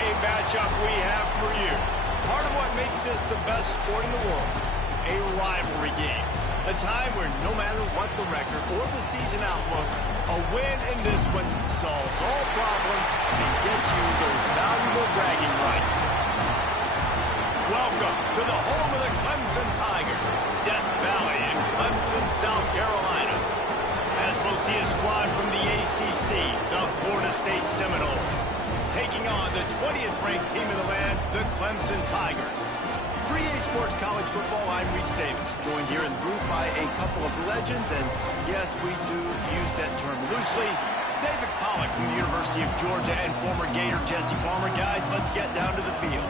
a matchup we have for you. Part of what makes this the best sport in the world, a rivalry game. A time where no matter what the record or the season outlook, a win in this one solves all problems and gets you those valuable bragging rights. Welcome to the home of the Clemson Tigers, Death Valley in Clemson, South Carolina. As we'll see a squad from the ACC, the Florida State Seminoles, taking on the 20th ranked team in the land, the Clemson Tigers. For EA Sports College Football, I'm Reese Davis, joined here in the booth by a couple of legends, and yes, we do use that term loosely. David Pollack from the University of Georgia and former Gator Jesse Palmer. Guys, let's get down to the field.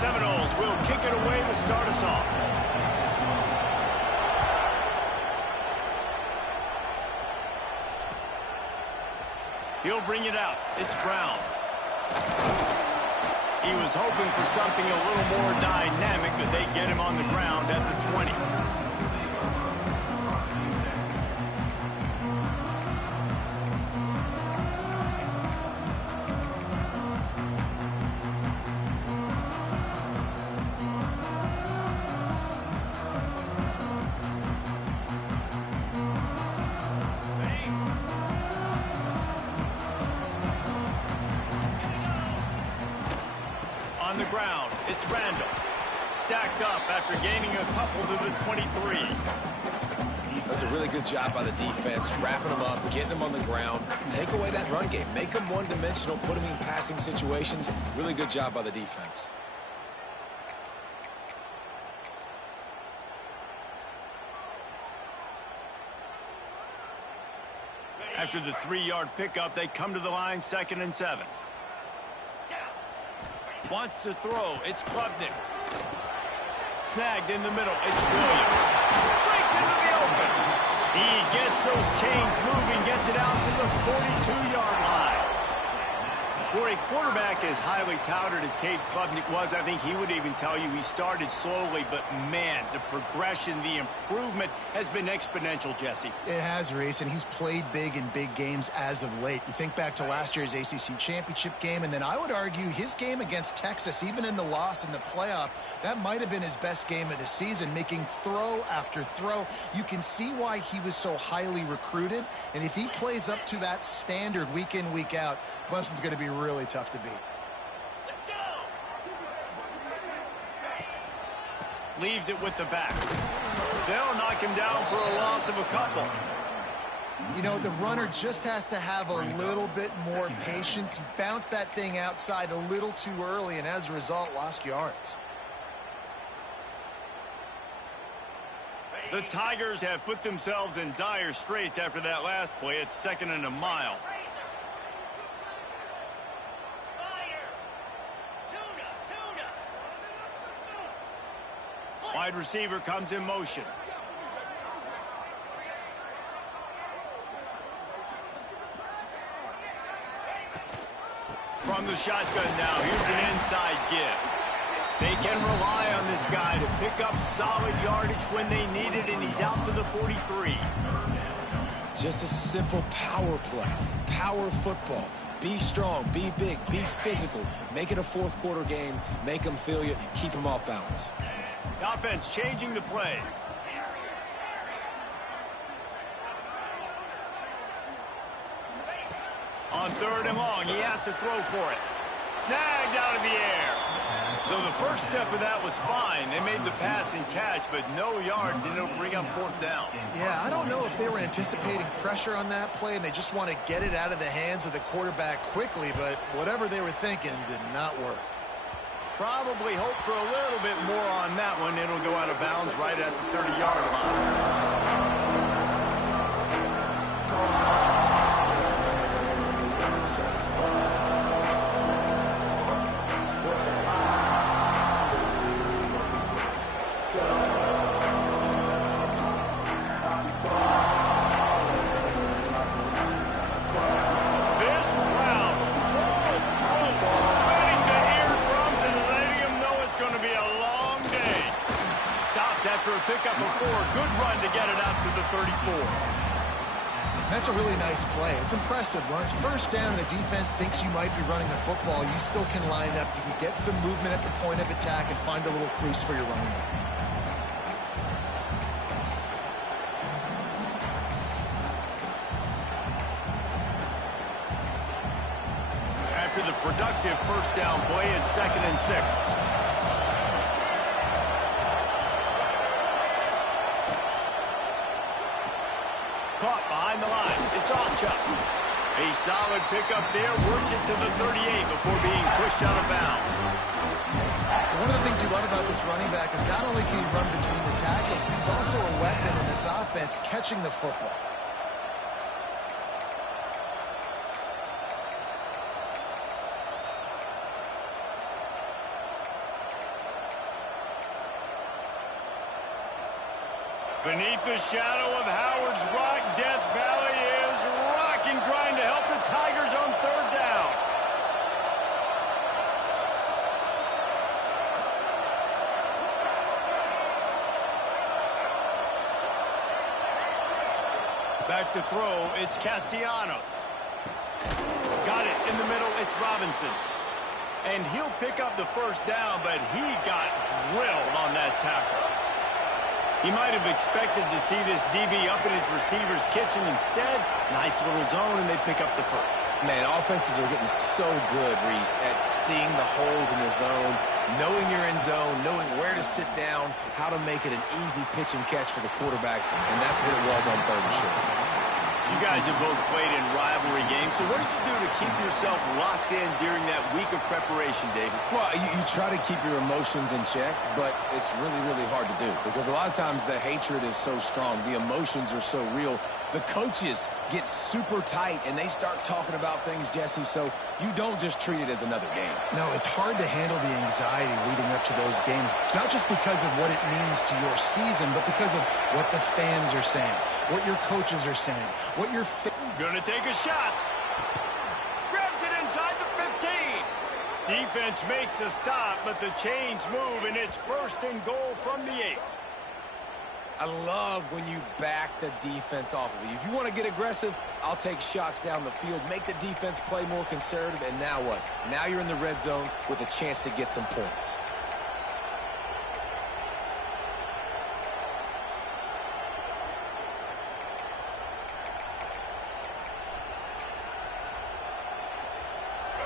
Seminoles will kick it away to start us off. He'll bring it out. It's Brown. He was hoping for something a little more dynamic, but they get him on the ground at the 20. On the ground, it's Randall. Stacked up after gaining a couple to the 23. That's a really good job by the defense, wrapping them up, getting them on the ground. Take away that run game. Make them one-dimensional, put them in passing situations. Really good job by the defense. After the 3-yard pickup, they come to the line, 2nd and 7. Wants to throw. It's Klubnik. Snagged in the middle. It's Williams. Breaks into the open. He gets those chains moving, gets it out to the 42-yard line. For a quarterback as highly touted as Cade Klubnik was, I think he would even tell you he started slowly, but man, the progression, the improvement has been exponential, Jesse. It has, Reese, and he's played big in big games as of late. You think back to last year's ACC championship game, and then I would argue his game against Texas, even in the loss in the playoff, that might have been his best game of the season, making throw after throw. You can see why he was so highly recruited, and if he plays up to that standard week in, week out, Clemson's going to be really tough to beat. Let's go. Leaves it with the back. They'll knock him down for a loss of a couple. You know, the runner just has to have a little bit more patience. He bounced that thing outside a little too early, and as a result, lost yards. The Tigers have put themselves in dire straits after that last play. It's 2nd and a mile. Wide receiver comes in motion. From the shotgun now, here's an inside give. They can rely on this guy to pick up solid yardage when they need it, and he's out to the 43. Just a simple power play, power football. Be strong, be big, be physical. Make it a fourth quarter game. Make them feel you, keep them off balance. The offense changing the play. On 3rd and long, he has to throw for it. Snagged out of the air. So the first step of that was fine. They made the pass and catch, but no yards, and it'll bring up 4th down. Yeah, I don't know if they were anticipating pressure on that play, and they just want to get it out of the hands of the quarterback quickly, but whatever they were thinking did not work. Probably hope for a little bit more on that one. It'll go out of bounds right at the 30-yard line. after a pickup of 4. Good run to get it out to the 34. That's a really nice play. It's impressive. When it's first down and the defense thinks you might be running the football, you still can line up. You can get some movement at the point of attack and find a little crease for your running back. After the productive first down play, it's 2nd and 6. Caught behind the line. It's Chuck. A solid pickup there. Works it to the 38 before being pushed out of bounds. One of the things you love about this running back is not only can he run between the tackles, but he's also a weapon in this offense catching the football. Beneath the shadow of Howard's Rock, Death Valley is rocking, trying to help the Tigers on 3rd down. Back to throw, it's Castellanos. Got it in the middle, it's Robinson. And he'll pick up the first down, but he got drilled on that tackle. He might have expected to see this DB up in his receiver's kitchen. Instead, nice little zone, and they pick up the first. Man, offenses are getting so good, Reese, at seeing the holes in the zone, knowing you're in zone, knowing where to sit down, how to make it an easy pitch and catch for the quarterback, and that's what it was on 3rd and short. You guys have both played in rivalry games, so what did you do to keep yourself locked in during that week of preparation, David? Well, you try to keep your emotions in check, but it's really, really hard to do because a lot of times the hatred is so strong. The emotions are so real. The coaches get super tight, and they start talking about things, Jesse, so you don't just treat it as another game. No, it's hard to handle the anxiety leading up to those games, not just because of what it means to your season, but because of what the fans are saying, what your coaches are saying, what your gonna take a shot. Grabs it inside the 15. Defense makes a stop, but the chains move, and it's 1st and goal from the 8. I love when you back the defense off of you. If you want to get aggressive, I'll take shots down the field, make the defense play more conservative, and now what? Now you're in the red zone with a chance to get some points.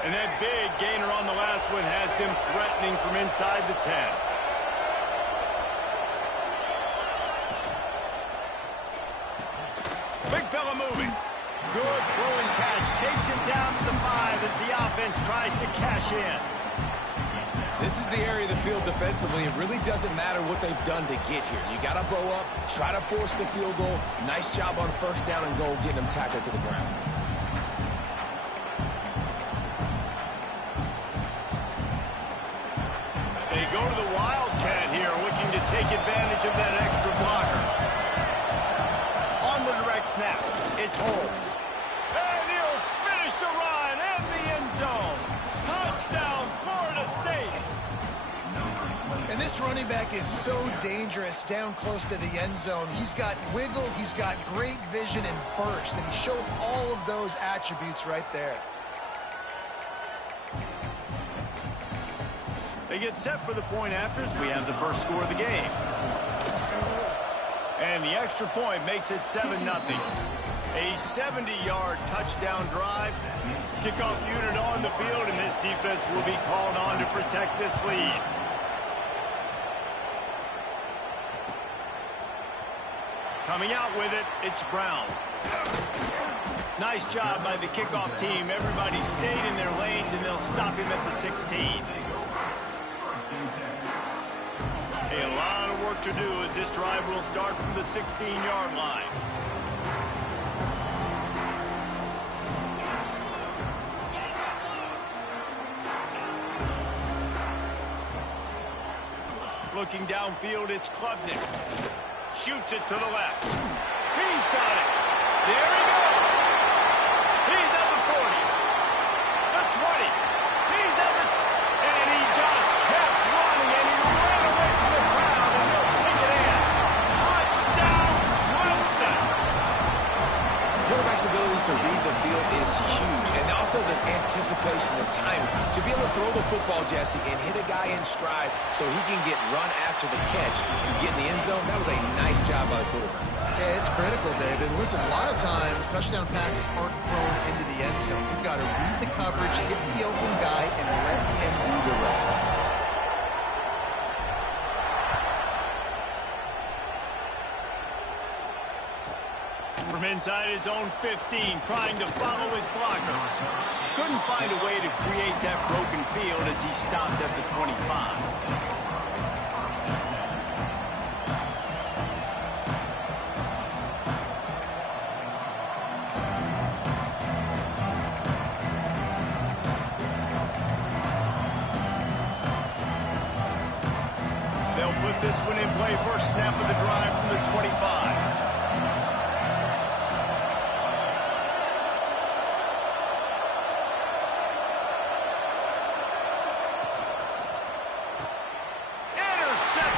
And that big gainer on the last one has them threatening from inside the 10. Big fella moving. Good throwing catch. Takes it down to the 5 as the offense tries to cash in. This is the area of the field defensively. It really doesn't matter what they've done to get here. You got to bow up, try to force the field goal. Nice job on 1st down and goal, getting them tackled to the ground. They go to the Wildcat here, looking to take advantage of that extra blocker. On the direct snap, it's Holmes. And he'll finish the run in the end zone. Touchdown, Florida State. And this running back is so dangerous down close to the end zone. He's got wiggle, he's got great vision and burst, and he showed all of those attributes right there. They get set for the point afters. We have the first score of the game. And the extra point makes it 7-0. A 70-yard touchdown drive. Kickoff unit on the field, and this defense will be called on to protect this lead. Coming out with it, it's Brown. Nice job by the kickoff team. Everybody stayed in their lanes, and they'll stop him at the 16. A lot of work to do as this drive will start from the 16-yard line. Looking downfield, it's Klubnik. Shoots it to the left. He's got it. There he goes. He's at the 40. The 20. He's at the... And he just kept running, and he ran away from the crowd, and he'll take it in. also the anticipation, the timing. To be able to throw the football, Jesse, and hit a guy in stride so he can get run after the catch and get in the end zone, that was a nice job by the quarterback. Yeah, it's critical, David. Listen, a lot of times, touchdown passes aren't thrown into the end zone. You've got to read the coverage, hit the open guy, and let him do the rest. From inside his own 15, trying to follow his blockers. Couldn't find a way to create that broken field as he stopped at the 25. They'll put this one in play first snap of the drive from the 25.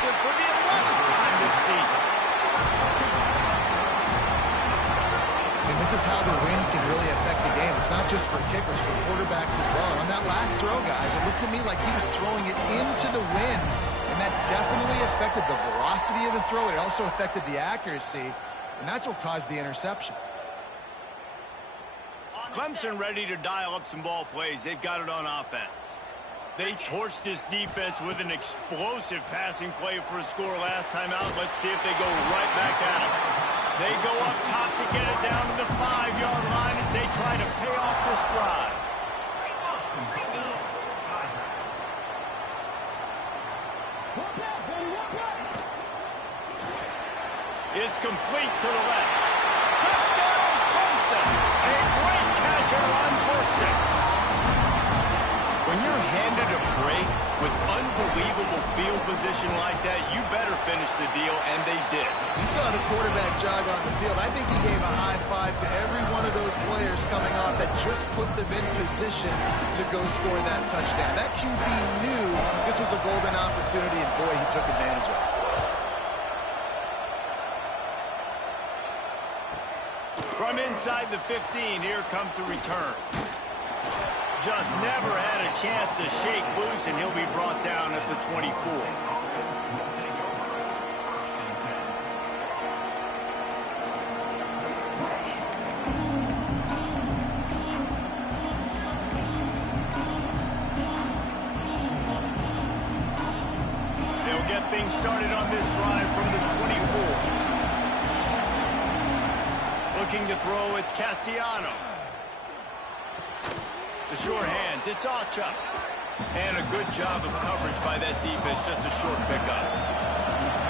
For the 11th time this season. And this is how the wind can really affect a game. It's not just for kickers, but quarterbacks as well. And on that last throw, guys, it looked to me like he was throwing it into the wind, and that definitely affected the velocity of the throw. It also affected the accuracy, and that's what caused the interception. Clemson ready to dial up some ball plays. They've got it on offense. They torched this defense with an explosive passing play for a score last time out. Let's see if they go right back at him. They go up top to get it down to the 5-yard line as they try to pay off this drive. It's complete to the left. Touchdown, Clemson. A great catch and run for 6. When you're handed a break with unbelievable field position like that, you better finish the deal, and they did. You saw the quarterback jog on the field. I think he gave a high five to every one of those players coming off that just put them in position to go score that touchdown. That QB knew this was a golden opportunity, and boy, he took advantage of it. From inside the 15, here comes the return. Just never had a chance to shake loose, and he'll be brought down at the 24. They'll get things started on this drive from the 24. Looking to throw, it's Castellanos. The short hands, it's Archer. And a good job of coverage by that defense, just a short pickup.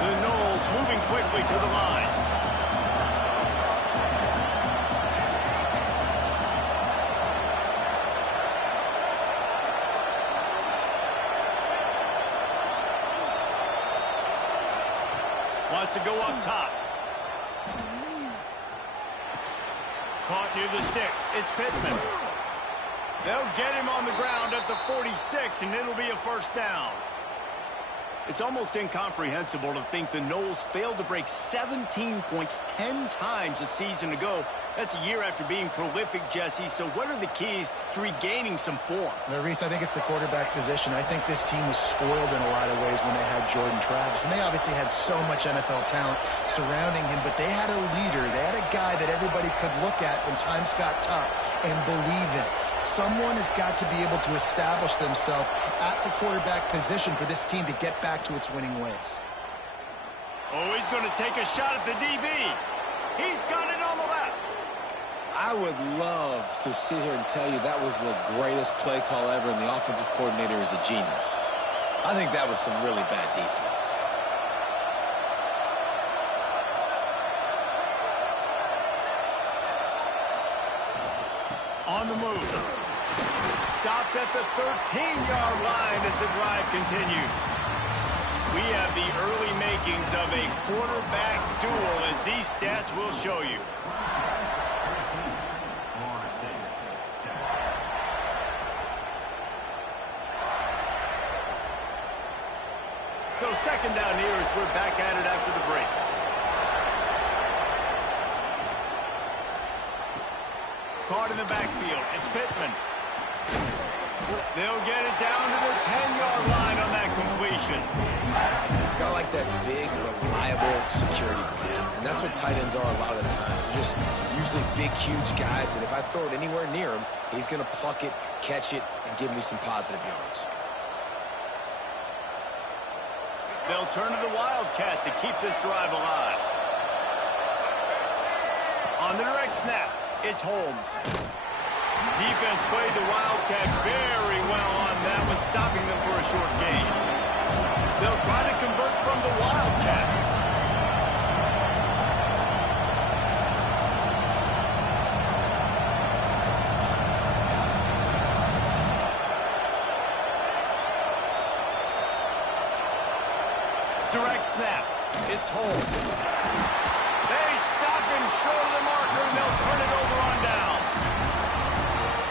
The Noles moving quickly to the line. Wants to go up top. Caught near the sticks, it's Pittman. They'll get him on the ground at the 46, and it'll be a first down. It's almost incomprehensible to think the Noles failed to break 17 points 10 times a season ago. That's a year after being prolific, Jesse. So what are the keys to regaining some form? Now, Reese, I think it's the quarterback position. I think this team was spoiled in a lot of ways when they had Jordan Travis. And they obviously had so much NFL talent surrounding him, but they had a leader. They had a guy that everybody could look at when times got tough and believe in. Someone has got to be able to establish themselves at the quarterback position for this team to get back to its winning ways. Oh, he's going to take a shot at the DB. He's got it on the left. I would love to sit here and tell you that was the greatest play call ever, and the offensive coordinator is a genius. I think that was some really bad defense. On the move. Stopped at the 13-yard line as the drive continues. We have the early makings of a quarterback duel, as these stats will show you. So second down here as we're back at it after the break. Caught in the backfield. It's Pittman. They'll get it down to the 10-yard line on that completion. Got like that big, reliable security blanket. And that's what tight ends are a lot of the times. They're just usually big, huge guys that if I throw it anywhere near him, he's going to pluck it, catch it, and give me some positive yards. They'll turn to the Wildcat to keep this drive alive. On the direct snap, it's Holmes. Defense played the Wildcat very well on that one, stopping them for a short gain. They'll try to convert from the Wildcat. Direct snap. It's Holmes. They stop him short of the marker, and they'll turn it over on down.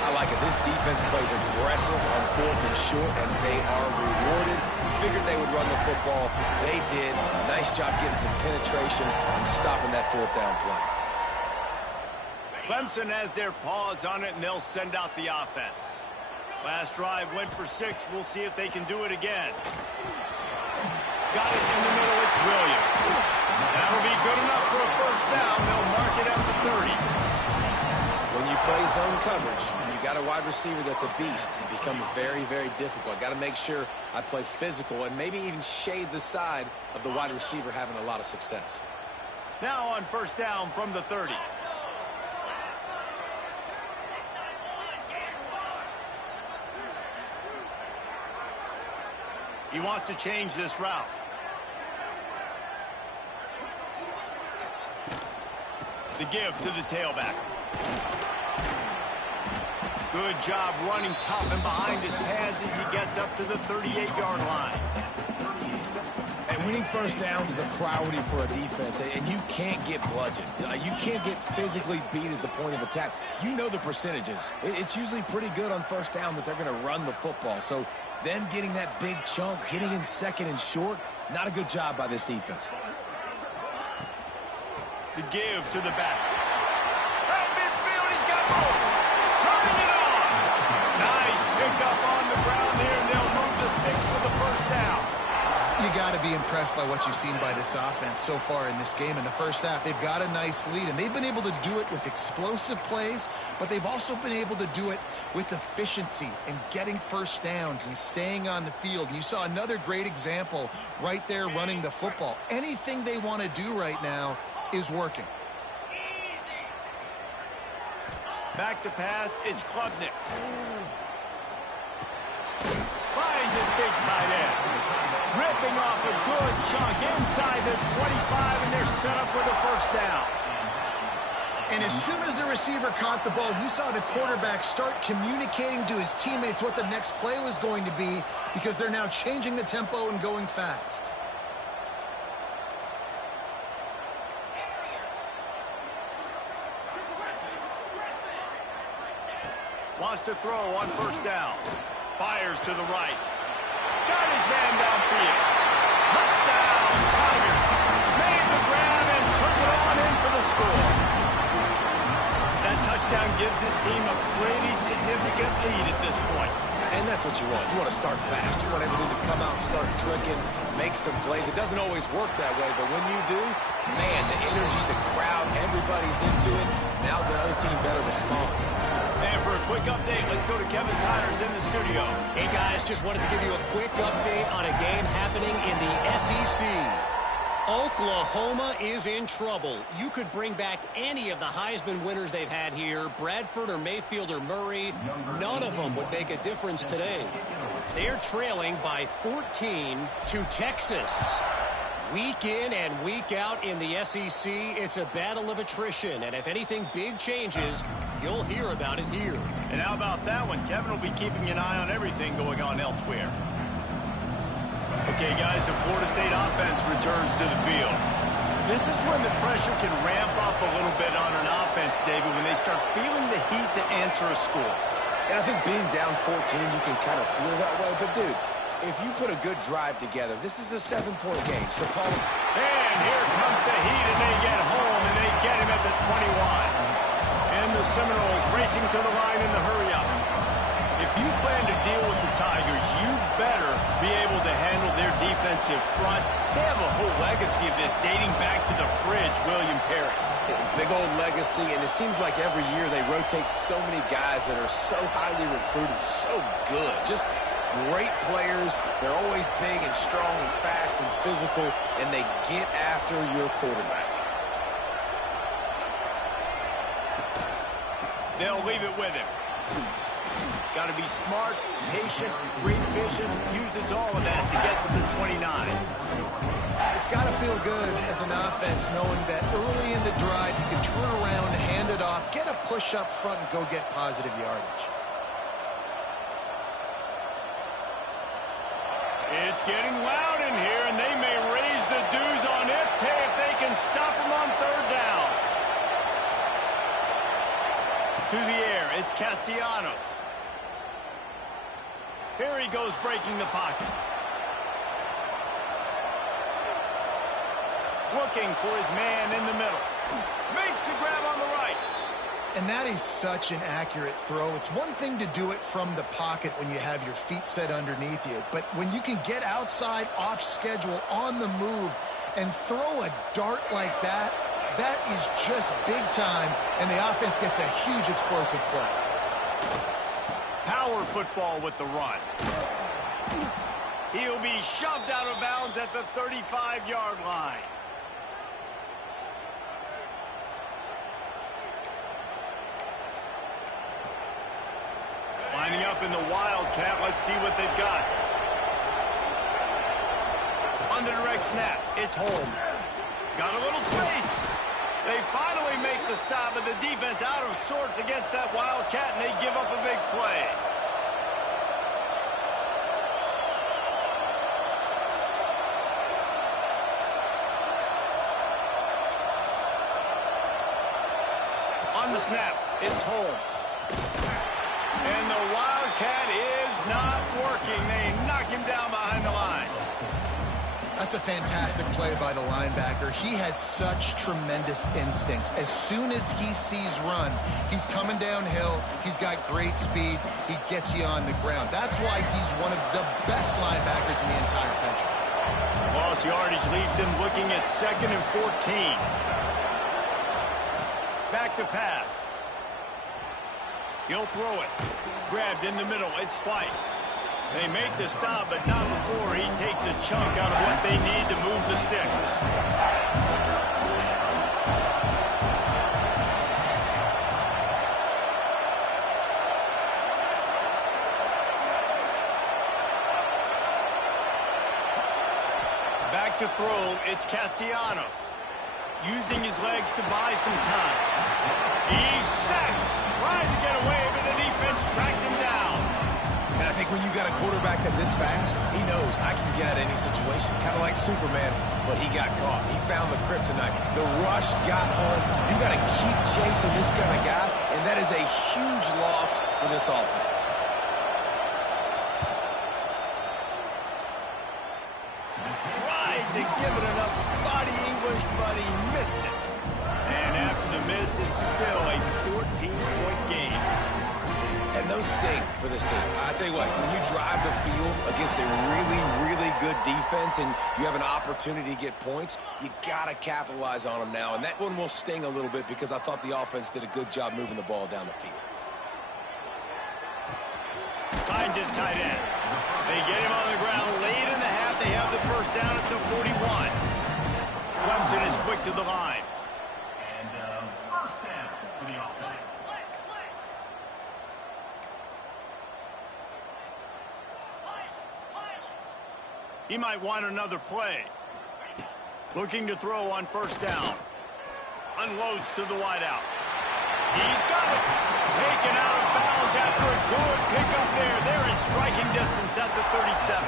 I like it. This defense plays aggressive on 4th and short, and they are rewarded. Figured they would run the football. They did. Nice job getting some penetration and stopping that 4th down play. Clemson has their paws on it, and they'll send out the offense. Last drive went for 6. We'll see if they can do it again. Got it in the middle. It's Williams. That'll be good enough for a first down. They'll mark it at the 30. When you play zone coverage and you got a wide receiver that's a beast, it becomes very, very difficult. Got to make sure I play physical and maybe even shade the side of the wide receiver having a lot of success. Now on first down from the 30. He wants to change this route. The give to the tailback. Good job running tough and behind his pads as he gets up to the 38-yard line. And winning first downs is a priority for a defense, and you can't get bludgeoned. You can't get physically beat at the point of attack. You know the percentages. It's usually pretty good on first down that they're going to run the football. So then getting that big chunk, getting in 2nd and short, not a good job by this defense. The give to the back. Right midfield, he's got room. Turning it on. Nice pickup on the ground here, and they'll move the sticks for the first down. You got to be impressed by what you've seen by this offense so far in this game. In the first half, they've got a nice lead, and they've been able to do it with explosive plays, but they've also been able to do it with efficiency and getting first downs and staying on the field. And you saw another great example right there running the football. Anything they want to do right now is working. Back to pass, it's Klubnik. Finds his big tight end. Ripping off a good chunk inside the 25, and they're set up with a first down. And as soon as the receiver caught the ball, you saw the quarterback start communicating to his teammates what the next play was going to be, because they're now changing the tempo and going fast. Wants to throw on first down. Fires to the right. Got his man downfield. Touchdown, Tigers. Made the grab and took it on in for the score. That touchdown gives his team a pretty significant lead at this point. And that's what you want. You want to start fast. You want everything to come out and start clicking, make some plays. It doesn't always work that way, but when you do, man, the energy, the crowd, everybody's into it. Now the other team better respond. And for a quick update, let's go to Kevin Connors in the studio. Hey, guys, just wanted to give you a quick update on a game happening in the SEC. Oklahoma is in trouble. You could bring back any of the Heisman winners they've had here, Bradford or Mayfield or Murray. None of them would make a difference today. They're trailing by 14 to Texas. Week in and week out in the SEC, it's a battle of attrition. And if anything big changes, you'll hear about it here. And how about that one? Kevin will be keeping an eye on everything going on elsewhere. Okay, guys, the Florida State offense returns to the field. This is when the pressure can ramp up a little bit on an offense, David, when they start feeling the heat to answer a score. And I think being down 14, you can kind of feel that way. But, dude, if you put a good drive together, this is a 7-point game. So, Paul. And here comes the heat, and they get home, and they get him at the 21. And the Seminoles racing to the line in the hurry-up. If you plan to deal with the Tigers, you better be able to handle their defensive front. They have a whole legacy of this dating back to the fridge, William Perry. Big old legacy, and it seems like every year they rotate so many guys that are so highly recruited, so good. Just great players. They're always big and strong and fast and physical, and they get after your quarterback. They'll leave it with him. Got to be smart, patient, great vision, uses all of that to get to the 29. It's got to feel good as an offense knowing that early in the drive you can turn around, hand it off, get a push up front, and go get positive yardage. It's getting loud in here, and they may raise the dues on it if they can stop them on third down. To the air, it's Castellanos. Here he goes, breaking the pocket. Looking for his man in the middle. Makes the grab on the right. And that is such an accurate throw. It's one thing to do it from the pocket when you have your feet set underneath you, but when you can get outside, off schedule, on the move, and throw a dart like that, that is just big time, and the offense gets a huge explosive play. Power football with the run. He'll be shoved out of bounds at the 35-yard line. Lining up in the Wildcat. Let's see what they've got. On the direct snap, it's Holmes. Got a little space. They finally make the stop, but the defense out of sorts against that Wildcat, and they give up a big play. On the snap, it's Holmes. And the Wildcat is not working. They knock him down behind the line. That's a fantastic play by the linebacker. He has such tremendous instincts. As soon as he sees run, he's coming downhill. He's got great speed. He gets you on the ground. That's why he's one of the best linebackers in the entire country. Lost yardage leaves them looking at 2nd and 14. Back to pass. He'll throw it. Grabbed in the middle. It's White. They make the stop, but not before he takes a chunk out of what they need to move the sticks. Back to throw, it's Castellanos. Using his legs to buy some time. He's sacked. Trying to get away, but the defense tracked him down. And I think when you got a quarterback that's this fast, he knows I can get out of any situation. Kind of like Superman, but he got caught. He found the kryptonite. The rush got home. You got to keep chasing this kind of guy, and that is a huge loss for this offense. Tried to give it enough body English, but he missed it. And after the miss, it's still a 14-point game. And those sting for this team. I tell you what, when you drive the field against a really, really good defense and you have an opportunity to get points, you got to capitalize on them now. And that one will sting a little bit because I thought the offense did a good job moving the ball down the field. Finds his tight end. They get him on the ground late in the half. They have the first down at the 41. Clemson is quick to the line. And first down for the offense. He might want another play. Looking to throw on first down. Unloads to the wideout. He's got it. Taken out of bounds after a good pickup there. They're in striking distance at the 37.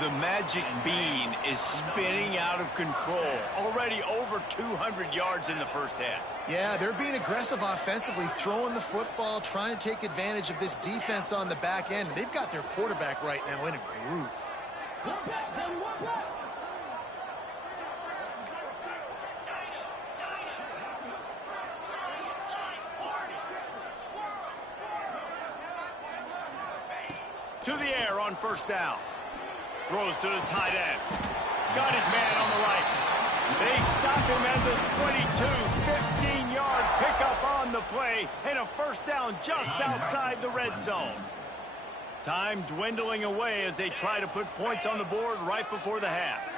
The magic bean is spinning out of control. Already over 200 yards in the first half. Yeah, they're being aggressive offensively, throwing the football, trying to take advantage of this defense on the back end. They've got their quarterback right now in a groove. To the air on first down. Throws to the tight end. Got his man on the right. They stop him at the 22, 15-yard pickup on the play, and a first down just outside the red zone. Time dwindling away as they try to put points on the board right before the half.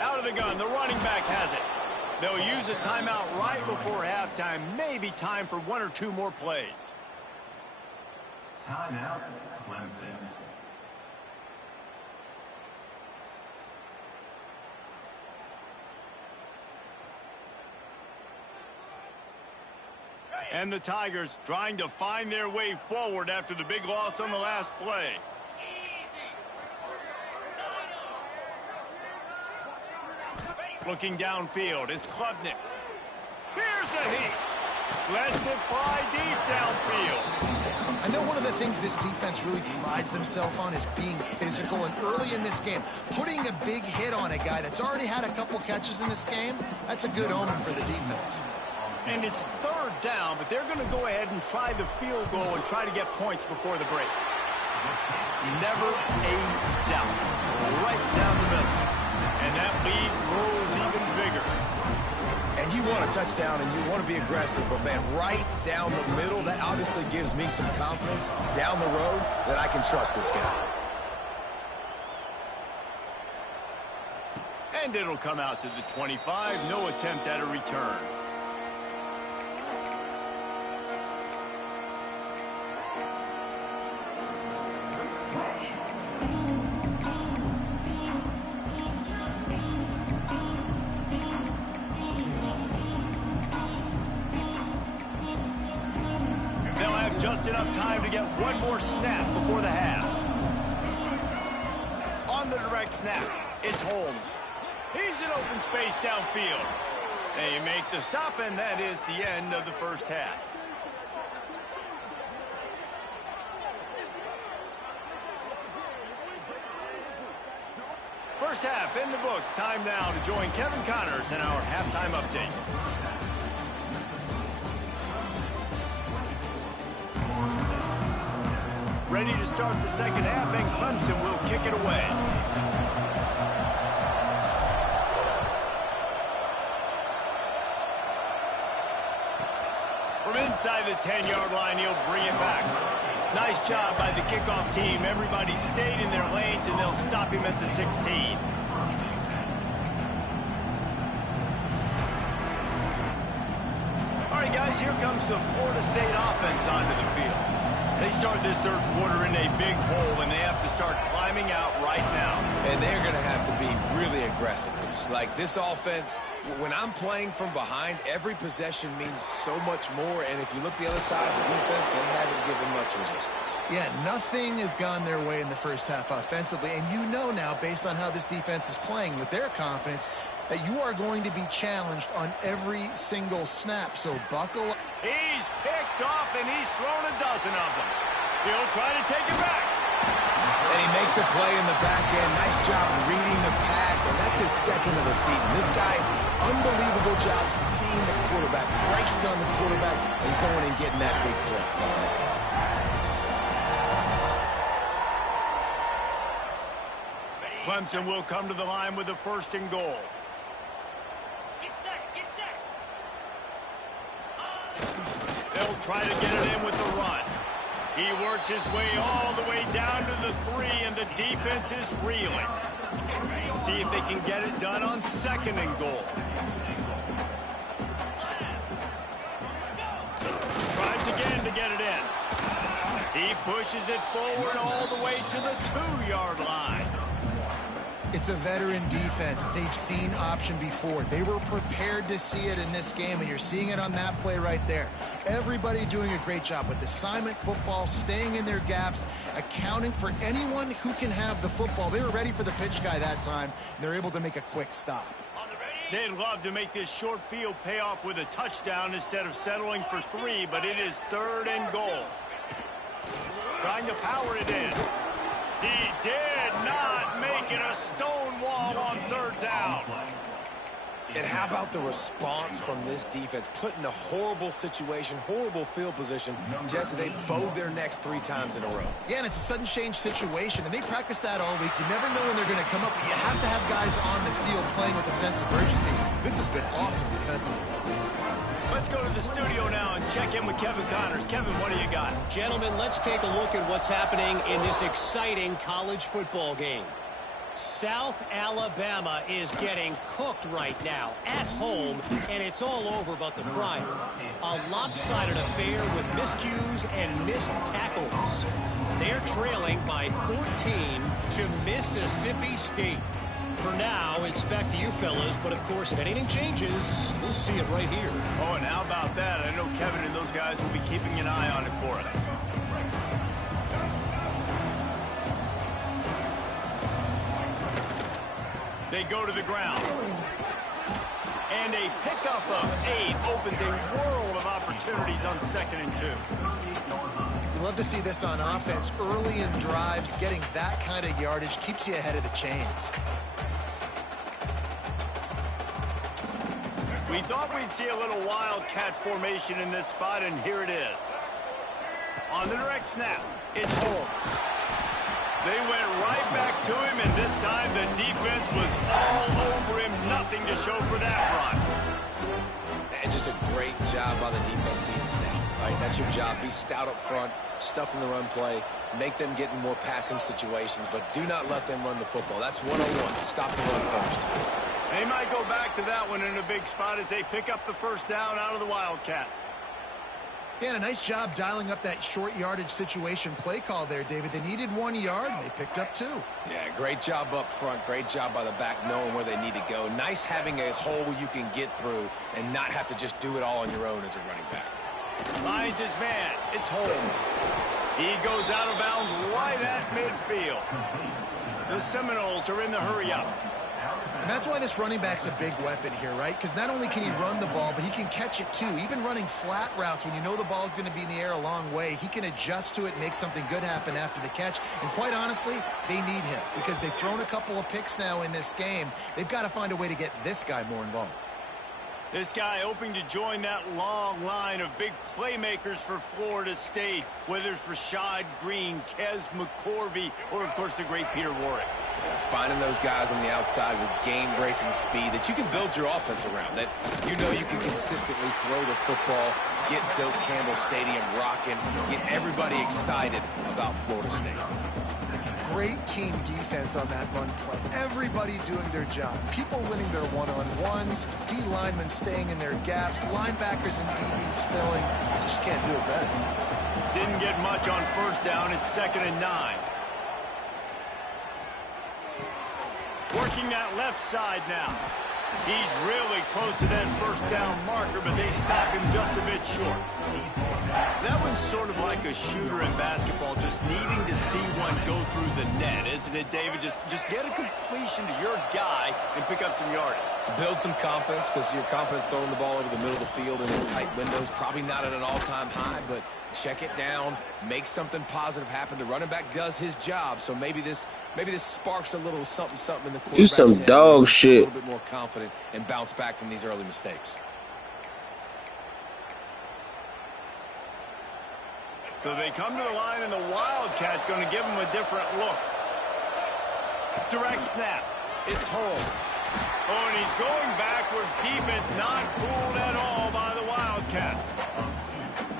Out of the gun, the running back has it. They'll use a timeout right before halftime. Maybe time for one or two more plays. Timeout, Clemson. And the Tigers trying to find their way forward after the big loss on the last play. Looking downfield, it's Klubnik. Here's a heat. Lets it fly deep downfield. I know one of the things this defense really prides themselves on is being physical, and early in this game, putting a big hit on a guy that's already had a couple catches in this game, that's a good omen for the defense. And it's third down, but they're going to go ahead and try the field goal and try to get points before the break. Never a doubt. Right down the middle. And that lead grows even bigger. And you want a touchdown and you want to be aggressive, but man, right down the middle, that obviously gives me some confidence down the road that I can trust this guy. And it'll come out to the 25. No attempt at a return. Just enough time to get one more snap before the half. On the direct snap, it's Holmes. He's in open space downfield. They make the stop, and that is the end of the first half. First half in the books. Time now to join Kevin Connors in our halftime update. Ready to start the second half, and Clemson will kick it away. From inside the 10-yard line, he'll bring it back. Nice job by the kickoff team. Everybody stayed in their lanes, and they'll stop him at the 16. All right, guys, here comes the Florida State offense onto the field. They start this third quarter in a big hole, and they have to start climbing out right now. And they're going to have to be really aggressive. Like this offense, when I'm playing from behind, every possession means so much more. And if you look the other side of the defense, they haven't given much resistance. Yeah, nothing has gone their way in the first half offensively. And you know now, based on how this defense is playing with their confidence, that you are going to be challenged on every single snap. So buckle up. He's picked off, and he's thrown a dozen of them. He'll try to take it back. And he makes a play in the back end. Nice job reading the pass, and that's his second of the season. This guy, unbelievable job seeing the quarterback, breaking on the quarterback, and going and getting that big play. Clemson will come to the line with a first and goal. They'll try to get it in with the run. He works his way all the way down to the 3, and the defense is reeling. See if they can get it done on second and goal. Tries again to get it in. He pushes it forward all the way to the 2-yard line. It's a veteran defense. They've seen option before. They were prepared to see it in this game, and you're seeing it on that play right there. Everybody doing a great job with assignment football, staying in their gaps, accounting for anyone who can have the football. They were ready for the pitch guy that time, and they're able to make a quick stop. They'd love to make this short field pay off with a touchdown instead of settling for 3, but it is third and goal. Trying to power it in. He did not make it a stone wall on third down. And how about the response from this defense? Put in a horrible situation, horrible field position. Jesse, they bowed their necks 3 times in a row. Yeah, and it's a sudden change situation, and they practice that all week. You never know when they're going to come up, but you have to have guys on the field playing with a sense of urgency. This has been awesome defensively. Let's go to the studio now and check in with Kevin Connors. Kevin, what do you got? Gentlemen, let's take a look at what's happening in this exciting college football game. South Alabama is getting cooked right now at home, and it's all over but the crying. A lopsided affair with miscues and missed tackles. They're trailing by 14 to Mississippi State. For now, it's back to you fellas, but of course, if anything changes, we'll see it right here. Oh, and how about that? I know Kevin and those guys will be keeping an eye on it for us. They go to the ground. And a pickup of 8 opens a world of opportunities on 2nd and 2. You love to see this on offense. Early in drives, getting that kind of yardage keeps you ahead of the chains. We thought we'd see a little wildcat formation in this spot, and here it is. On the direct snap, it's Holmes. They went right back to him, and this time the defense was all over him. Nothing to show for that run. And just a great job by the defense being stout, right? That's your job. Be stout up front, stuff in the run play, make them get in more passing situations, but do not let them run the football. That's 101. Stop the run first. They might go back to that one in a big spot as they pick up the first down out of the Wildcat. Yeah, and a nice job dialing up that short yardage situation play call there, David. They needed 1 yard, and they picked up 2. Yeah, great job up front. Great job by the back knowing where they need to go. Nice having a hole you can get through and not have to just do it all on your own as a running back. Finds his man. It's Holmes. He goes out of bounds right at midfield. The Seminoles are in the hurry-up. And that's why this running back's a big weapon here, right? Because not only can he run the ball, but he can catch it too. Even running flat routes when you know the ball's going to be in the air a long way, he can adjust to it, make something good happen after the catch. And quite honestly, they need him because they've thrown a couple of picks now in this game. They've got to find a way to get this guy more involved. This guy hoping to join that long line of big playmakers for Florida State, whether it's Rashad Green, Kez McCorvey, or, of course, the great Peter Warrick. Yeah, finding those guys on the outside with game-breaking speed that you can build your offense around, that you know you can consistently throw the football, get Doak Campbell Stadium rocking, get everybody excited about Florida State. Great team defense on that run play. Everybody doing their job. People winning their one-on-ones, D linemen staying in their gaps, linebackers and DBs filling. You just can't do it better. Didn't get much on first down. It's 2nd and 9. Working that left side now. He's really close to that first down marker, but they stop him just a bit short. That one's sort of like a shooter in basketball, just needing to see one go through the net, isn't it, David? Just get a completion to your guy and pick up some yardage. Build some confidence because your confidence throwing the ball over the middle of the field and in tight windows, probably not at an all-time high, but check it down, make something positive happen. The running back does his job, so maybe this sparks a little something in the quarterback's You some head. dog shit. A little bit more confident and bounce back from these early mistakes. So they come to the line, and the Wildcat going to give them a different look. Direct snap. It's Holmes. Oh, and he's going backwards. Defense not fooled at all by the Wildcats.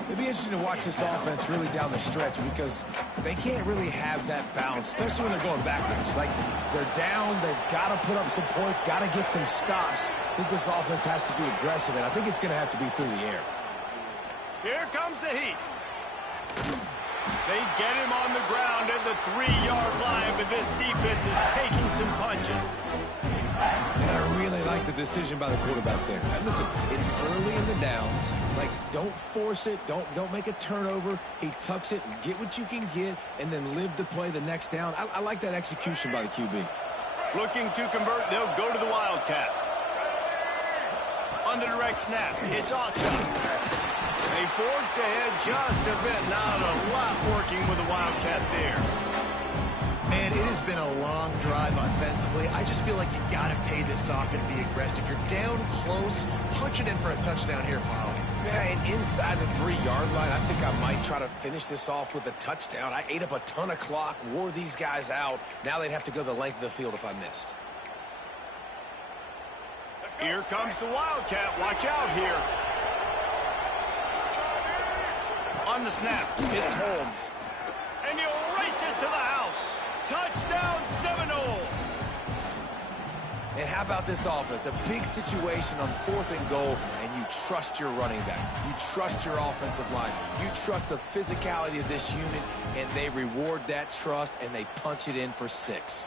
It'd be interesting to watch this offense really down the stretch because they can't really have that balance, especially when they're going backwards. Like, they're down, they've got to put up some points, got to get some stops. I think this offense has to be aggressive, and I think it's going to have to be through the air. Here comes the heat. They get him on the ground at the 3-yard line, but this defense is taking some punches. And I really like the decision by the quarterback there. And listen, it's early in the downs. Like, don't force it. Don't make a turnover. He tucks it, get what you can get, and then live to play the next down. I like that execution by the QB. Looking to convert, they'll go to the Wildcat. On the direct snap, it's Acha. They They forced ahead just a bit. Not a lot working with the Wildcat there. Man, it has been a long drive offensively. I just feel like you got to pay this off and be aggressive. You're down close. Punch it in for a touchdown here, Paul. Yeah, and inside the 3-yard line, I think I might try to finish this off with a touchdown. I ate up a ton of clock, wore these guys out. Now they'd have to go the length of the field if I missed. Here comes the Wildcat. Watch out here. On the snap, it's Holmes. And he'll race it to the house. Touchdown Seminoles. And how about this offense? A big situation on 4th and goal, and you trust your running back. You trust your offensive line. You trust the physicality of this unit, and they reward that trust, and they punch it in for 6.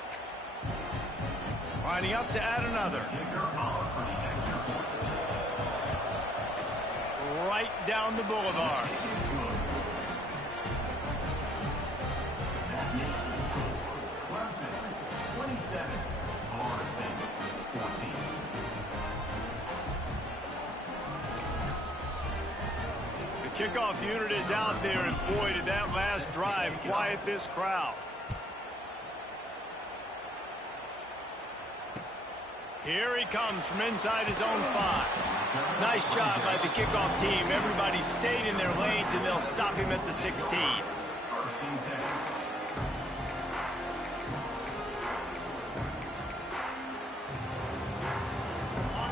Lining up to add another. Right down the boulevard. The kickoff unit is out there, and boy, did that last drive quiet this crowd. Here he comes from inside his own 5. Nice job by the kickoff team. Everybody stayed in their lanes, and they'll stop him at the 16.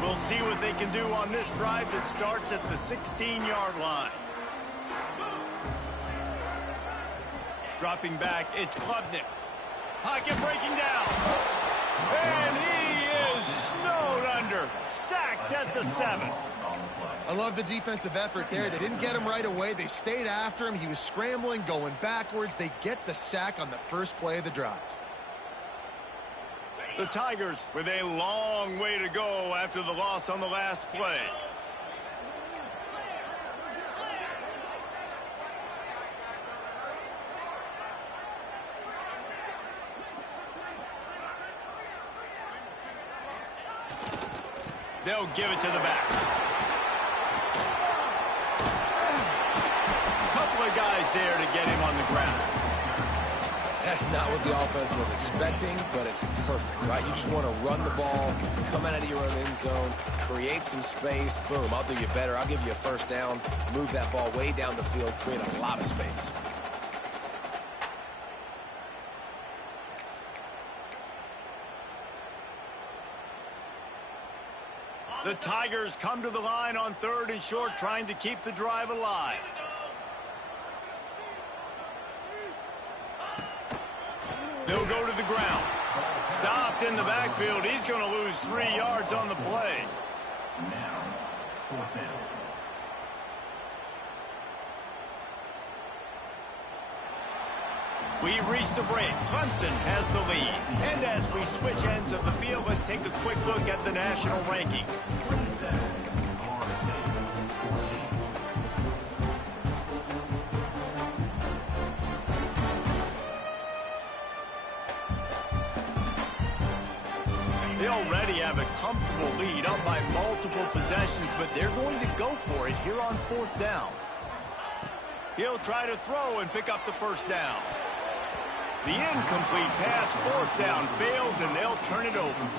We'll see what they can do on this drive that starts at the 16-yard line. Dropping back, it's Klubnik. Pocket breaking down. And he is snowed under. Sacked at the 7. I love the defensive effort there. They didn't get him right away. They stayed after him. He was scrambling, going backwards. They get the sack on the first play of the drive. The Tigers with a long way to go after the loss on the last play. They'll give it to the back. Couple of guys there to get him on the ground. That's not what the offense was expecting, but it's perfect, right? You just want to run the ball, come out of your own end zone, create some space, boom, I'll do you better. I'll give you a first down, move that ball way down the field, create a lot of space. The Tigers come to the line on 3rd and short, trying to keep the drive alive. They'll go to the ground. Stopped in the backfield. He's going to lose 3 yards on the play. Now, 4th down. We've reached a break. Clemson has the lead. And as we switch ends of the field, let's take a quick look at the national rankings. 27, Florida State, 14. They already have a comfortable lead, up by multiple possessions, but they're going to go for it here on 4th down. He'll try to throw and pick up the first down. The incomplete pass, 4th down, fails, and they'll turn it over.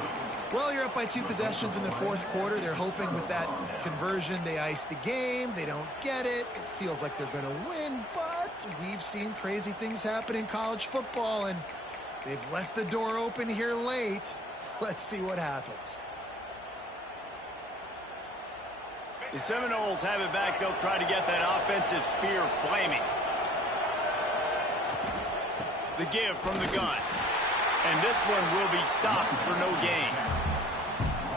Well, you're up by 2 possessions in the 4th quarter. They're hoping with that conversion they ice the game. They don't get it. It feels like they're going to win, but we've seen crazy things happen in college football, and they've left the door open here late. Let's see what happens. The Seminoles have it back. They'll try to get that offensive spear flaming. The give from the gun. And this one will be stopped for no gain.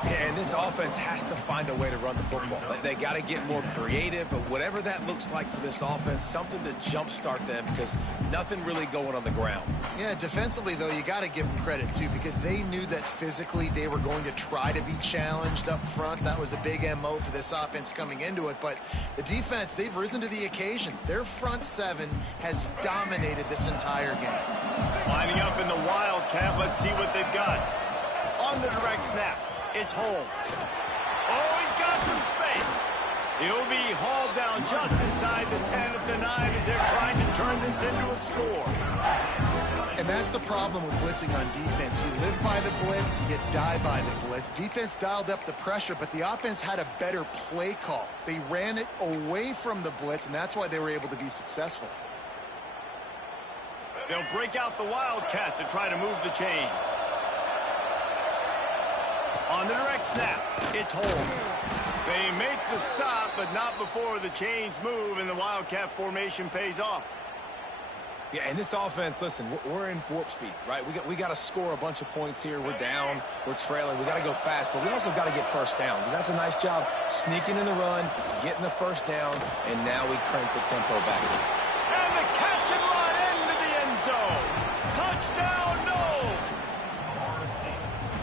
Yeah, and this offense has to find a way to run the football. They got to get more creative, but whatever that looks like for this offense, something to jumpstart them because nothing really going on the ground. Yeah, defensively, though, you got to give them credit, too, because they knew that physically they were going to try to be challenged up front. That was a big MO for this offense coming into it, but the defense, they've risen to the occasion. Their front 7 has dominated this entire game. Lining up in the Wildcat, let's see what they've got. On the direct snap. It's Holmes. Oh, he's got some space. He'll be hauled down just inside the 10 at the 9 as they're trying to turn this into a score. And that's the problem with blitzing on defense. You live by the blitz, you die by the blitz. Defense dialed up the pressure, but the offense had a better play call. They ran it away from the blitz, and that's why they were able to be successful. They'll break out the Wildcat to try to move the chains. On the direct snap, it's Holmes. They make the stop, but not before the chains move and the Wildcat formation pays off. Yeah, and this offense, listen, we're in warp speed, right? We got to score a bunch of points here. We're down, we're trailing. We got to go fast, but we also got to get first downs. And that's a nice job sneaking in the run, getting the first down, and now we crank the tempo back. And the catch and run into the end zone. Touchdown, Knowles.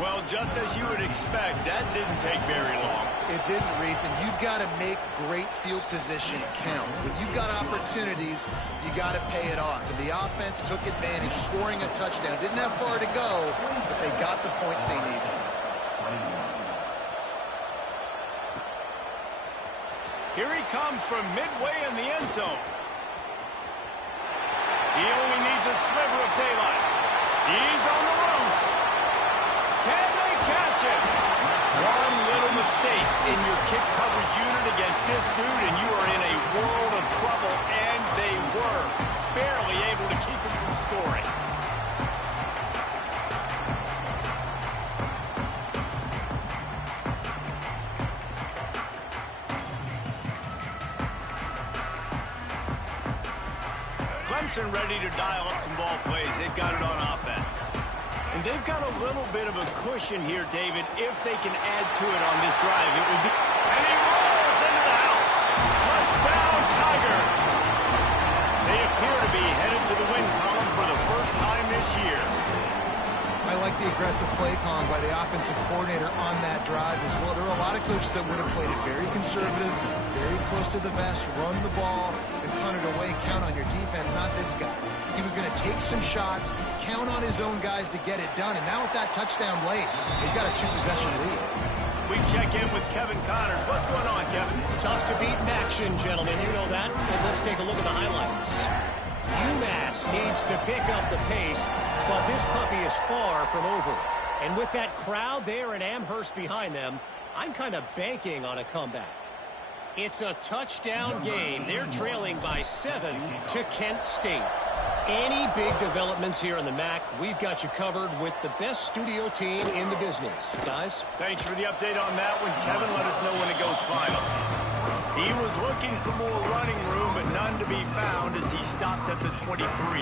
Well, just as you would expect, that didn't take very long. It didn't, Reese, and you've got to make great field position count. When you've got opportunities, you got to pay it off. And the offense took advantage, scoring a touchdown. Didn't have far to go, but they got the points they needed. Here he comes from midway in the end zone. He only needs a sliver of daylight. He's on the loose. Can they catch him? One little mistake in your kick coverage unit against this dude, and you are in a world of trouble, and they were barely able to keep him from scoring. Clemson ready to dial up some ball plays. They've got it on offense. And they've got a little bit of a cushion here, David. If they can add to it on this drive, it would be... And he rolls into the house. Touchdown, Tiger. They appear to be headed to the win column for the first time this year. I like the aggressive play calling by the offensive coordinator on that drive as well. There are a lot of coaches that would have played it very conservative, very close to the vest, run the ball, and punt it away, count on your defense, not this guy. He was going to take some shots, count on his own guys to get it done, and now with that touchdown late, they've got a 2-possession lead. We check in with Kevin Connors. What's going on, Kevin? Tough to beat in action, gentlemen. You know that. And let's take a look at the highlights. UMass needs to pick up the pace, but this puppy is far from over. And with that crowd there in Amherst behind them, I'm kind of banking on a comeback. It's a touchdown game. They're trailing by 7 to Kent State. Any big developments here in the MAC, we've got you covered with the best studio team in the business. Guys? Thanks for the update on that one, Kevin. Let us know when it goes final. He was looking for more running room, but none to be found as he stopped at the 23.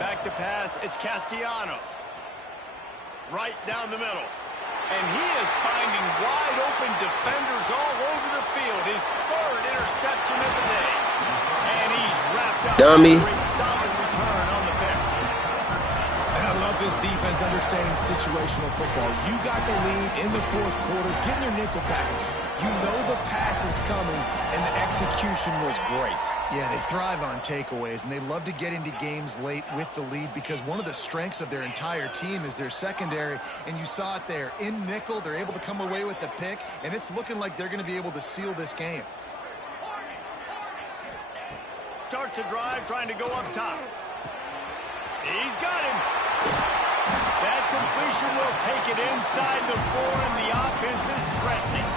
Back to pass, it's Castellanos. Right down the middle. And he is finding wide-open defenders all over the field. His third interception of the day. And he's wrapped up. Dummy. A solid return on the pick. And I love this defense understanding situational football. You got the lead in the fourth quarter, getting your nickel packages. You know the pass is coming, and the execution was great. Yeah, they thrive on takeaways, and they love to get into games late with the lead because one of the strengths of their entire team is their secondary, and you saw it there. In nickel, they're able to come away with the pick, and it's looking like they're going to be able to seal this game. Starts a drive trying to go up top. He's got him. That completion will take it inside the 4, and the offense is threatening.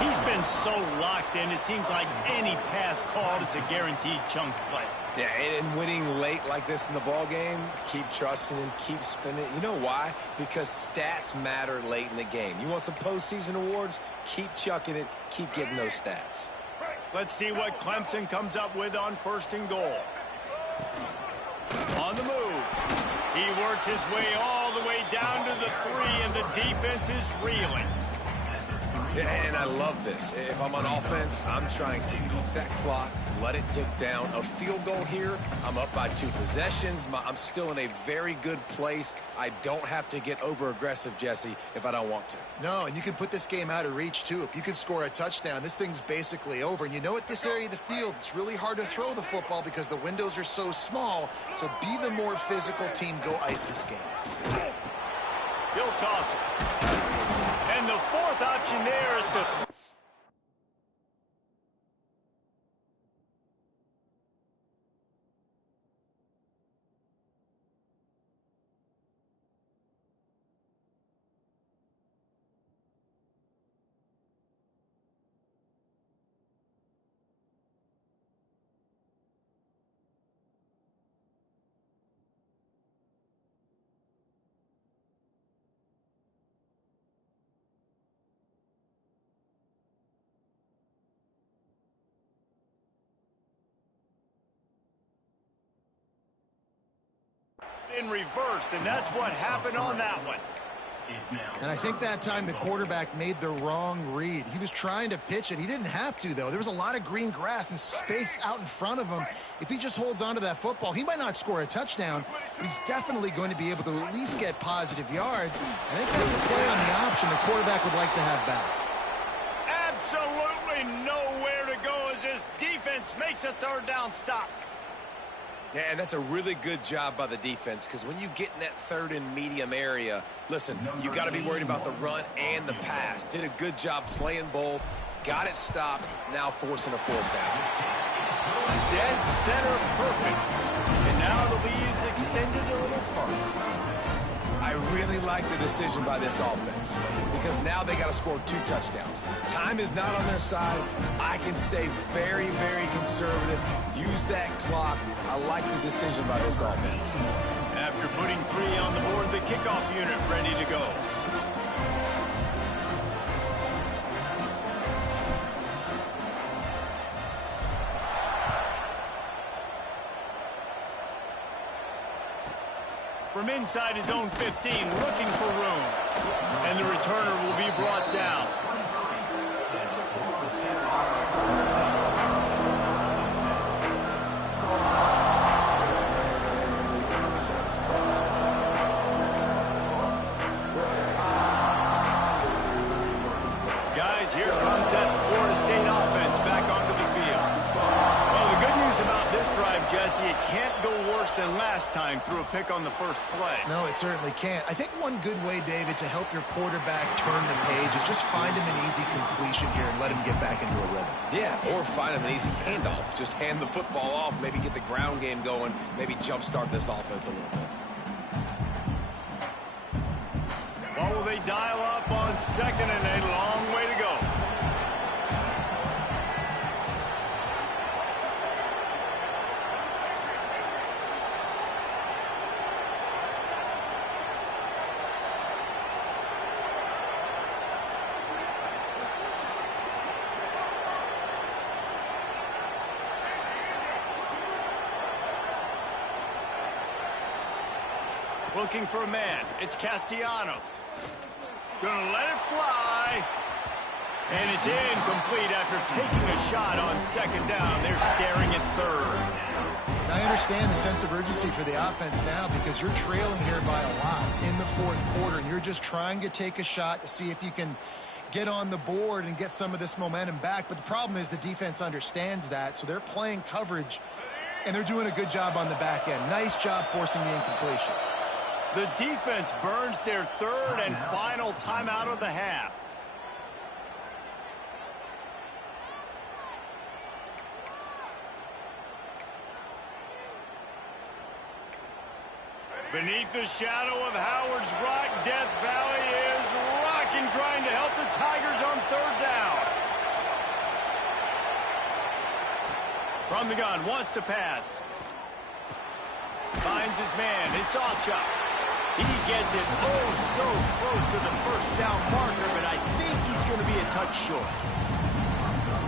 He's been so locked in, it seems like any pass called is a guaranteed chunk play. Yeah, and winning late like this in the ball game, keep trusting him, keep spinning. You know why? Because stats matter late in the game. You want some postseason awards? Keep chucking it, keep getting those stats. Let's see what Clemson comes up with on 1st and goal. On the move. He works his way all the way down to the 3, and the defense is reeling. And I love this. If I'm on offense, I'm trying to eat that clock, let it tick down. A field goal here, I'm up by 2 possessions. I'm still in a very good place. I don't have to get over-aggressive, Jesse, if I don't want to. No, and you can put this game out of reach, too. If you can score a touchdown, this thing's basically over. And you know, at this area of the field, it's really hard to throw the football because the windows are so small. So be the more physical team. Go ice this game. He'll toss it. And the 4th option there is to... in reverse, and that's what happened on that one. And I think that time the quarterback made the wrong read. He was trying to pitch it. He didn't have to, though. There was a lot of green grass and space out in front of him. If he just holds on to that football, he might not score a touchdown, but he's definitely going to be able to at least get positive yards. I think that's a play on the option the quarterback would like to have back. Absolutely nowhere to go as this defense makes a 3rd down stop. Yeah, and that's a really good job by the defense, because when you get in that 3rd and medium area, listen, you got to be worried about the run and the pass. Did a good job playing both, got it stopped, now forcing a 4th down. Dead center perfect. And now the lead's extended a little further. I really like the decision by this offense, because now they got to score 2 touchdowns. Time is not on their side. I can stay very, very conservative, use that clock. I like the decision by this offense. After putting 3 on the board, the kickoff unit ready to go. From inside his own 15, looking for room. And the returner will be brought down. Guys, here comes that Florida State offense back onto the field. Well, the good news about this drive, Jesse, it can't go worse than last time through a pick on the first play. No, it certainly can't. I think one good way, David, to help your quarterback turn the page is just find him an easy completion here and let him get back into a rhythm. Yeah, or find him an easy handoff. Just hand the football off, maybe get the ground game going, maybe jumpstart this offense a little bit. What will they dial up on 2nd and a long way to go? Looking for a man. It's Castellanos. Gonna let it fly. And it's incomplete after taking a shot on 2nd down. They're staring at 3rd. And I understand the sense of urgency for the offense now because you're trailing here by a lot in the 4th quarter. And you're just trying to take a shot to see if you can get on the board and get some of this momentum back. But the problem is the defense understands that. So they're playing coverage, and they're doing a good job on the back end. Nice job forcing the incompletion. The defense burns their 3rd and final timeout of the half. Beneath the shadow of Howard's Rock, Death Valley is rocking, trying to help the Tigers on 3rd down. From the gun, wants to pass. Finds his man. It's Ocha. He gets it so close to the 1st down marker, but I think he's going to be a touch short.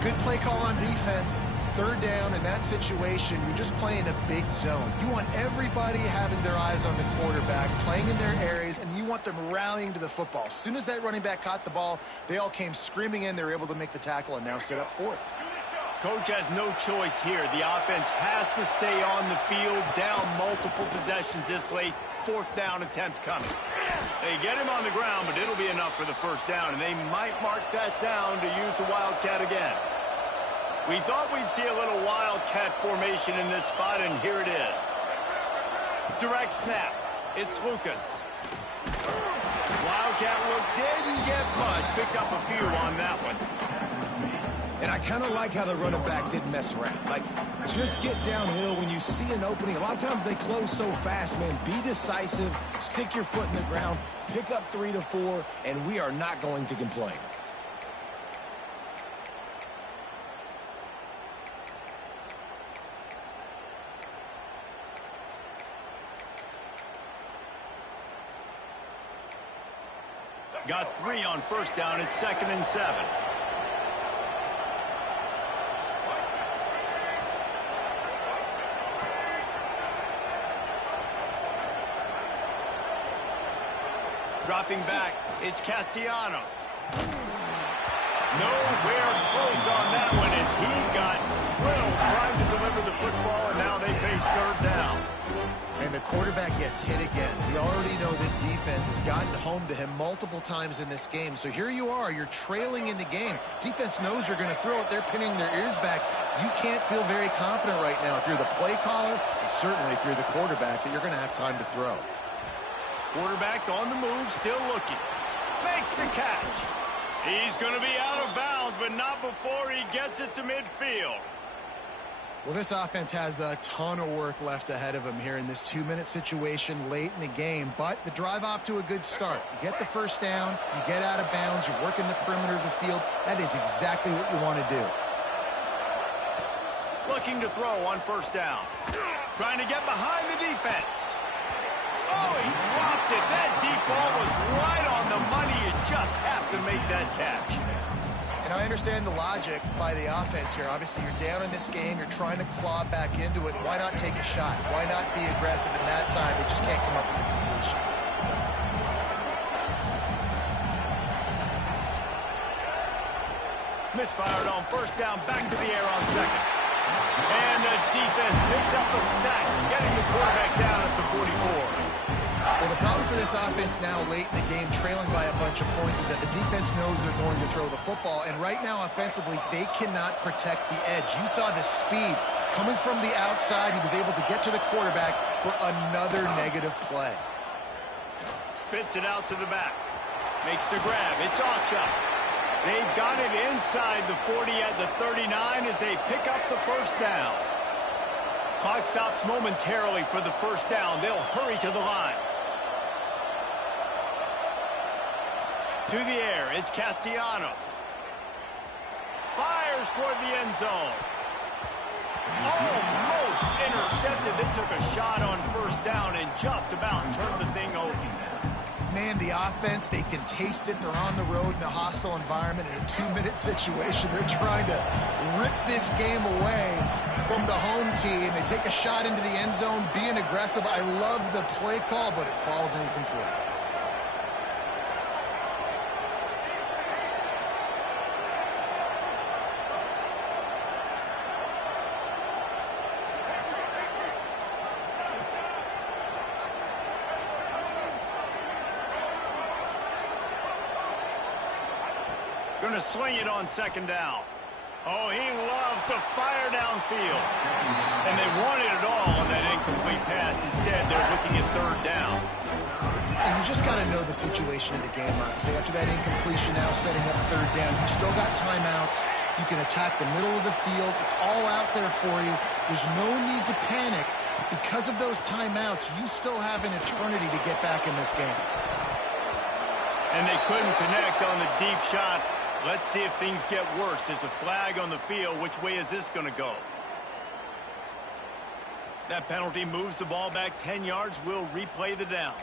Good play call on defense. Third down in that situation, you're just playing a big zone. You want everybody having their eyes on the quarterback, playing in their areas, and you want them rallying to the football. As soon as that running back caught the ball, they all came screaming in. They were able to make the tackle and now set up fourth. Coach has no choice here. The offense has to stay on the field, down multiple possessions this late. Fourth down attempt coming. They get him on the ground, but it'll be enough for the first down, and they might mark that down to use the Wildcat again. We thought we'd see a little Wildcat formation in this spot, and here it is. Direct snap. It's Lucas. Wildcat look didn't get much. Picked up a few on that one. And I kind of like how the running back didn't mess around. Like, just get downhill when you see an opening. A lot of times they close so fast, man. Be decisive, stick your foot in the ground, pick up 3 to 4, and we are not going to complain. Got 3 on first down. It's 2nd and 7. Dropping back, it's Castellanos. Nowhere close on that one as he got drilled trying to deliver the football, and now they face third down. And the quarterback gets hit again. We already know this defense has gotten home to him multiple times in this game. So here you are, you're trailing in the game. Defense knows you're going to throw it. They're pinning their ears back. You can't feel very confident right now if you're the play caller, and certainly if you're the quarterback, that you're going to have time to throw. Quarterback on the move, still looking. Makes the catch. He's going to be out of bounds, but not before he gets it to midfield. Well, this offense has a ton of work left ahead of them here in this 2-minute situation late in the game, but the drive off to a good start. You get the first down, you get out of bounds, you're working the perimeter of the field. That is exactly what you want to do. Looking to throw on first down. Trying to get behind the defense. Oh, he dropped it. That deep ball was right on the money. You just have to make that catch. And I understand the logic by the offense here. Obviously, you're down in this game. You're trying to claw back into it. Why not take a shot? Why not be aggressive in that time? They just can't come up with a completion. Misfired on first down. Back to the air on second. And the defense picks up a sack, getting the quarterback down at the 44. Well, the problem for this offense now late in the game, trailing by a bunch of points, is that the defense knows they're going to throw the football. And right now, offensively, they cannot protect the edge. You saw the speed coming from the outside. He was able to get to the quarterback for another negative play. Spits it out to the back. Makes the grab. It's Ocha. They've got it inside the 40 at the 39 as they pick up the first down. Clock stops momentarily for the first down. They'll hurry to the line. To the air, it's Castellanos. Fires toward the end zone. Almost intercepted. They took a shot on first down and just about turned the thing over. Man, the offense, they can taste it. They're on the road in a hostile environment in a 2-minute situation. They're trying to rip this game away from the home team. They take a shot into the end zone, being aggressive. I love the play call, but it falls incomplete. Going to swing it on second down. Oh, he loves to fire downfield. And they wanted it all on that incomplete pass. Instead, they're looking at third down. And you just got to know the situation of the game, honestly. After that incompletion now setting up third down, you've still got timeouts. You can attack the middle of the field. It's all out there for you. There's no need to panic. Because of those timeouts, you still have an eternity to get back in this game. And they couldn't connect on the deep shot. Let's see if things get worse. There's a flag on the field. Which way is this going to go? That penalty moves the ball back 10 yards. We'll replay the down.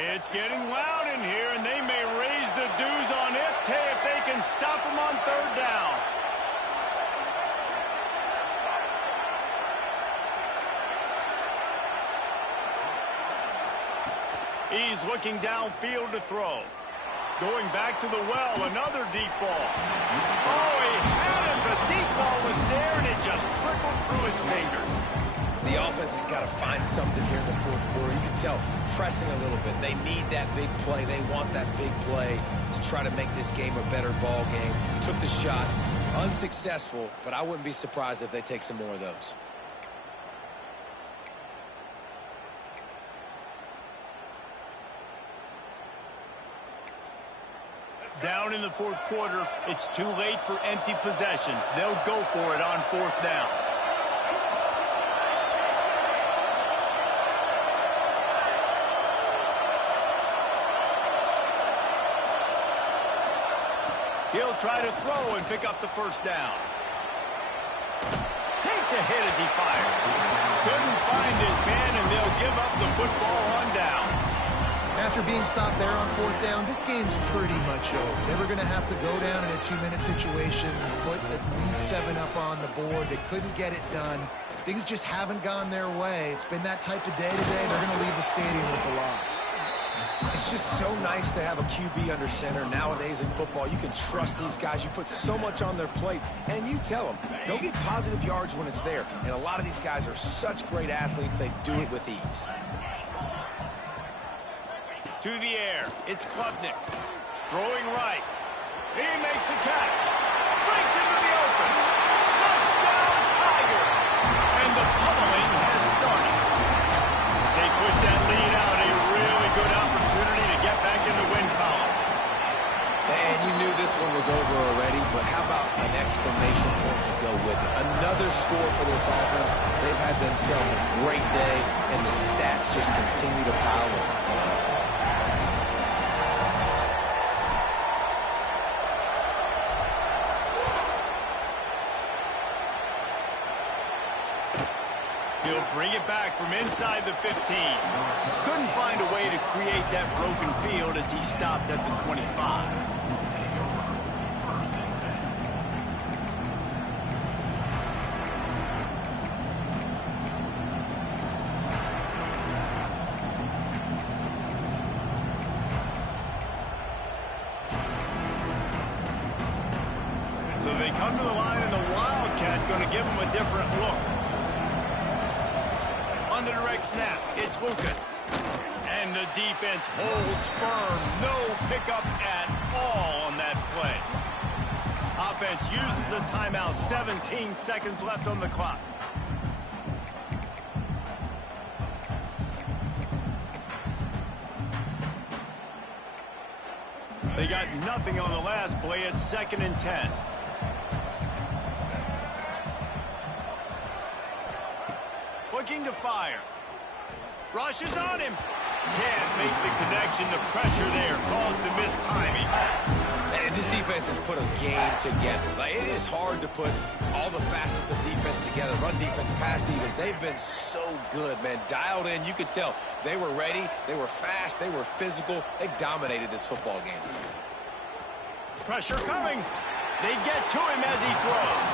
It's getting loud in here, and they may raise the dues on it if they can stop them on third down. He's looking downfield to throw. Going back to the well, another deep ball. Oh, he had it. The deep ball was there, and it just trickled through his fingers. The offense has got to find something here in the fourth quarter. You can tell, pressing a little bit. They need that big play. They want that big play to try to make this game a better ball game. Took the shot. Unsuccessful, but I wouldn't be surprised if they take some more of those. Down in the fourth quarter, it's too late for empty possessions. They'll go for it on fourth down. He'll try to throw and pick up the first down. Takes a hit as he fires. Couldn't find his man, and they'll give up the football on downs. After being stopped there on fourth down, this game's pretty much over. They were going to have to go down in a 2-minute situation, put at least 7 up on the board. They couldn't get it done. Things just haven't gone their way. It's been that type of day today. They're going to leave the stadium with the loss. It's just so nice to have a QB under center. Nowadays in football, you can trust these guys. You put so much on their plate, and you tell them they'll get positive yards when it's there. And a lot of these guys are such great athletes, they do it with ease. To the air, it's Klubnik. Throwing right. He makes a catch. Breaks into the open. Touchdown, Tigers! And the pummeling has started. As they push that lead out, a really good opportunity to get back in the win column. And you knew this one was over already, but how about an exclamation point to go with it? Another score for this offense. They've had themselves a great day, and the stats just continue to pile up. He'll bring it back from inside the 15. Couldn't find a way to create that broken field as he stopped at the 25. So they come to the line, and the Wildcat going to give them a different look. On the direct snap, it's Lucas. And the defense holds firm. No pickup at all on that play. Offense uses a timeout. 17 seconds left on the clock. They got nothing on the last play. It's 2nd and 10. Looking to fire. Rushes on him. Can't make the connection. The pressure there caused the mistiming. And this defense has put a game together. Like, it is hard to put all the facets of defense together. Run defense, pass defense. They've been so good, man. Dialed in. You could tell they were ready. They were fast. They were physical. They dominated this football game. Pressure coming. They get to him as he throws.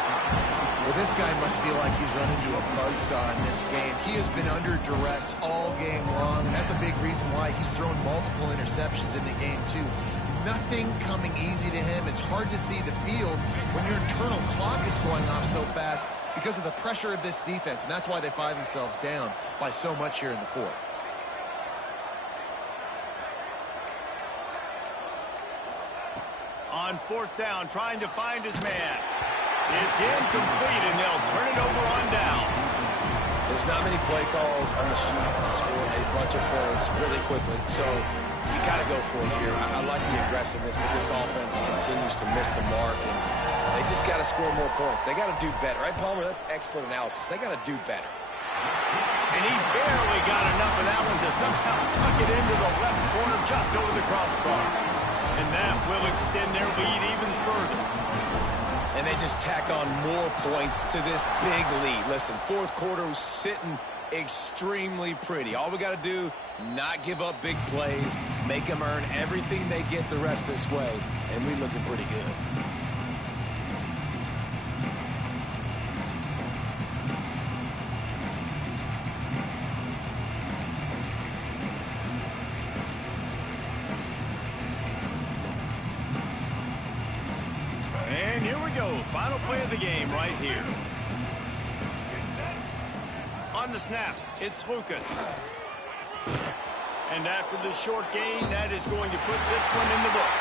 Well, this guy must feel like he's run into a buzzsaw in this game. He has been under duress all game long, and that's a big reason why he's thrown multiple interceptions in the game, too. Nothing coming easy to him. It's hard to see the field when your internal clock is going off so fast because of the pressure of this defense, and that's why they find themselves down by so much here in the fourth. On 4th down, trying to find his man. It's incomplete, and they'll turn it over on downs. There's not many play calls on the sheet to score a bunch of points really quickly, so you got to go for it here. I like the aggressiveness, but this offense continues to miss the mark, and they just got to score more points. They got to do better, right, Palmer? That's expert analysis. They got to do better. And he barely got enough of that one to somehow tuck it into the left corner just over the crossbar. And that will extend their lead even further. And they just tack on more points to this big lead. Listen, fourth quarter was sitting extremely pretty. All we got to do, not give up big plays, make them earn everything they get the rest this way, and we're looking pretty good. And here we go. Final play of the game right here. On the snap, it's Lucas. And after the short gain, that is going to put this one in the book.